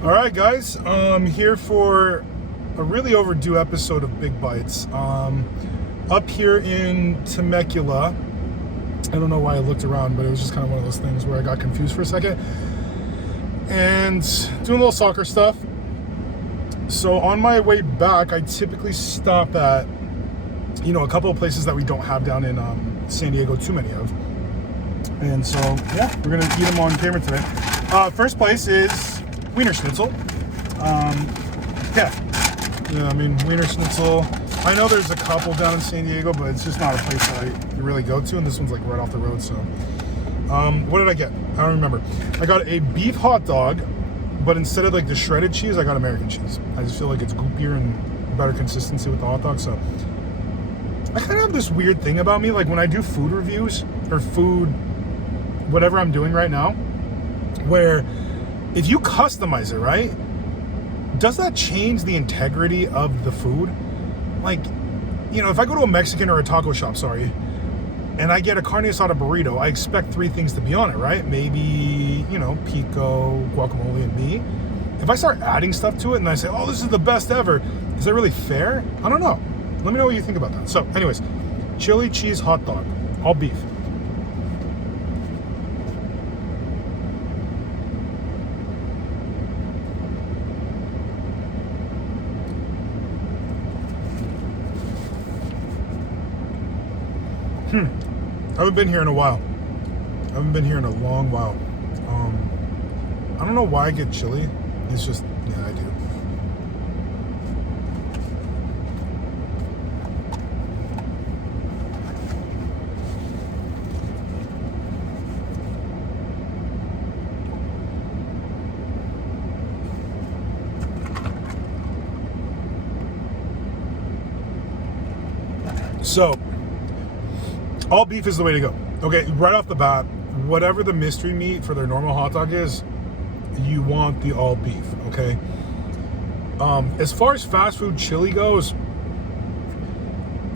All right, guys. Here for a really overdue episode of Big Bites. Up here in Temecula. I don't know why I looked around, but it was just kind of one of those things where I got confused for a second. And doing a little soccer stuff. So on my way back, I typically stop at, a couple of places that we don't have down in San Diego too many of. And so, yeah, we're going to eat them on camera today. First place is Wienerschnitzel. Wienerschnitzel. I know there's a couple down in San Diego, but it's just not a place that I really go to, and this one's like right off the road. So, what did I get? I don't remember. I got a beef hot dog, but instead of like the shredded cheese, I got American cheese. I just feel like it's goopier and better consistency with the hot dog. So, I kind of have this weird thing about me, like when I do food reviews or food, whatever I'm doing right now, where if you customize it, right, does that change the integrity of the food? Like, if I go to a Mexican or a taco shop, and I get a carne asada burrito, I expect three things to be on it, right? Maybe, pico, guacamole, and meat. If I start adding stuff to it and I say, oh, this is the best ever, is that really fair? I don't know. Let me know what you think about that. So, anyways, chili cheese hot dog, all beef. I haven't been here in a while. I haven't been here in a long while. I don't know why I get chili. It's just, yeah, I do. So, all beef is the way to go. Okay, right off the bat, whatever the mystery meat for their normal hot dog is, you want the all beef, okay? As far as fast food chili goes,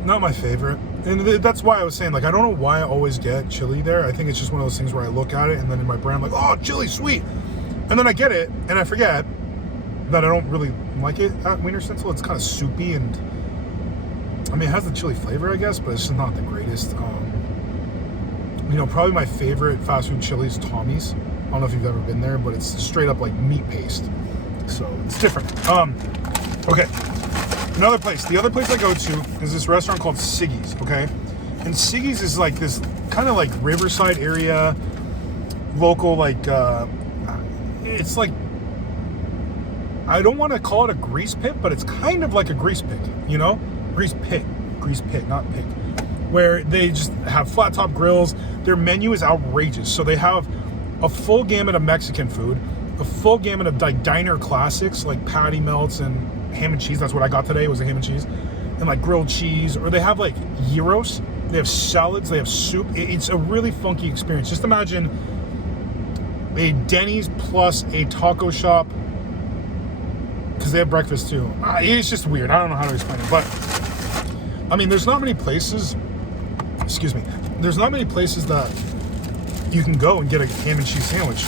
not my favorite. And that's why I was saying, like, I don't know why I always get chili there. I think it's just one of those things where I look at it and then in my brain I'm like, oh, chili, sweet. And then I get it and I forget that I don't really like it at Wienerschnitzel. It's kind of soupy and, it has the chili flavor, I guess, but it's just not the greatest. Probably my favorite fast food chili is Tommy's. I don't know if you've ever been there, but it's straight up like meat paste. So it's different. Okay. Another place. The other place I go to is this restaurant called Siggy's, okay? And Siggy's is like this kind of like riverside area, local, like, it's like, I don't want to call it a grease pit, but it's kind of like a grease pit, Grease pit, not pig, where they just have flat top grills. Their menu is outrageous. So they have a full gamut of Mexican food, a full gamut of like diner classics like patty melts and ham and cheese. That's what I got today, was a ham and cheese, and like grilled cheese. Or they have like gyros. They have salads. They have soup. It's a really funky experience. Just imagine a Denny's plus a taco shop, because they have breakfast too. It's just weird. I don't know how to explain it, but there's not many places, there's not many places that you can go and get a ham and cheese sandwich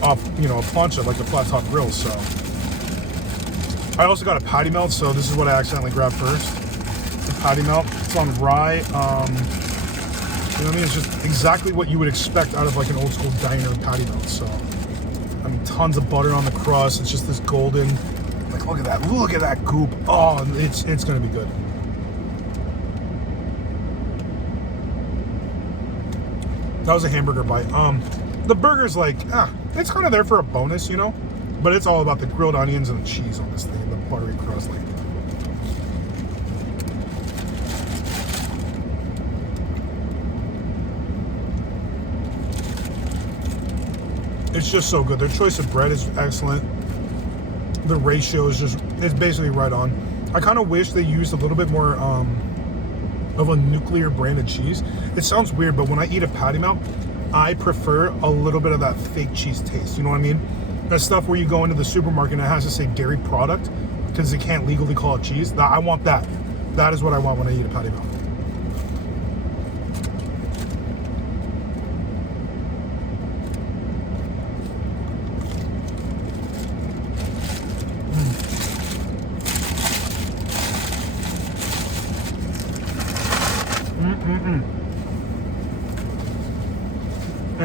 off, a plancha, like a flat top grill. So I also got a patty melt, so this is what I accidentally grabbed first. The patty melt, it's on rye. It's just exactly what you would expect out of like an old school diner patty melt. So, tons of butter on the crust. It's just this golden, like, look at that goop. Oh, it's gonna be good. That was a hamburger bite. The burger's like, it's kind of there for a bonus, but it's all about the grilled onions and the cheese on this thing, the buttery crust. Like, it's just so good. Their choice of bread is excellent. The ratio is it's basically right on. I kind of wish they used a little bit more of a nuclear branded cheese. It sounds weird, but when I eat a patty melt, I prefer a little bit of that fake cheese taste. You know what I mean? That stuff where you go into the supermarket and it has to say dairy product because they can't legally call it cheese. I want that. That is what I want when I eat a patty melt.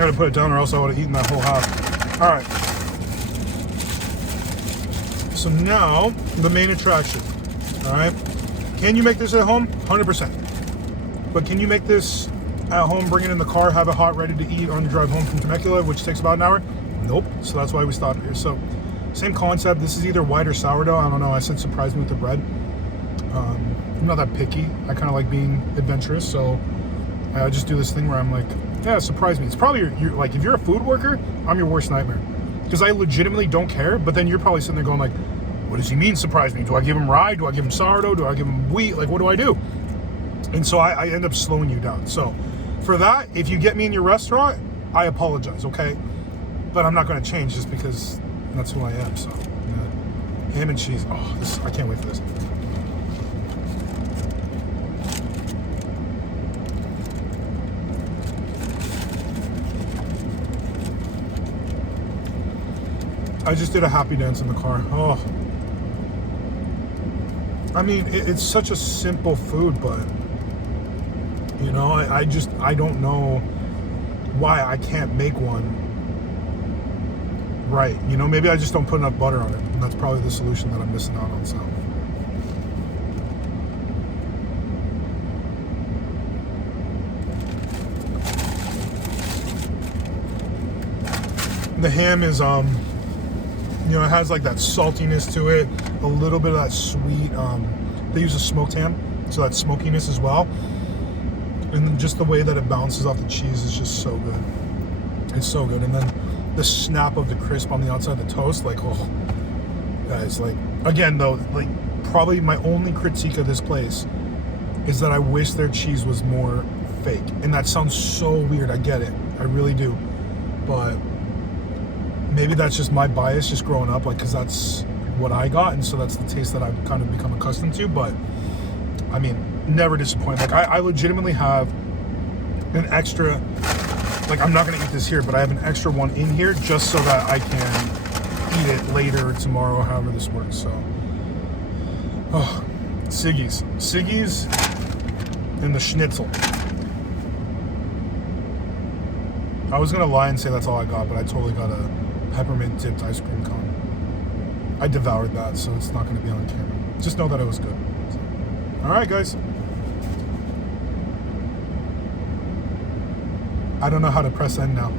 gotta put it down or else I would have eaten that whole half. All right. So now, the main attraction, all right? Can you make this at home? 100%. But can you make this at home, bring it in the car, have it hot, ready to eat on your drive home from Temecula, which takes about an hour? Nope. So that's why we stopped here. So same concept. This is either white or sourdough. I don't know. I said surprise me with the bread. I'm not that picky. I kind of like being adventurous. So I just do this thing where I'm like, yeah, surprise me. It's probably your like, if you're a food worker, I'm your worst nightmare. Because I legitimately don't care. But then you're probably sitting there going like, what does he mean surprise me? Do I give him rye? Do I give him sourdough? Do I give him wheat? Like, what do I do? And so I end up slowing you down. So for that, if you get me in your restaurant, I apologize, okay? But I'm not going to change just because that's who I am. So ham and cheese. Oh, I can't wait for this. I just did a happy dance in the car. Oh. I mean, it's such a simple food, but, you know, I don't know why I can't make one right. You know, maybe I just don't put enough butter on it. And that's probably the solution that I'm missing out on, so. The ham is, you know, it has like that saltiness to it, a little bit of that sweet, they use a smoked ham, so that smokiness as well. And then just the way that it bounces off the cheese is just so good. It's so good. And then the snap of the crisp on the outside of the toast, like, oh, guys, like, again though, like, probably my only critique of this place is that I wish their cheese was more fake. And that sounds so weird, I get it, I really do. But maybe that's just my bias just growing up, like, because that's what I got, and so that's the taste that I've kind of become accustomed to. But I mean, never disappointed. Like, I legitimately have an extra, like, I'm not gonna eat this here, but I have an extra one in here just so that I can eat it later, tomorrow, however this works. So, oh, Siggy's and the Schnitzel. I was gonna lie and say that's all I got, but I totally got a peppermint dipped ice cream cone. I devoured that, so it's not going to be on camera. Just know that it was good. So, all right, guys. I don't know how to press end now.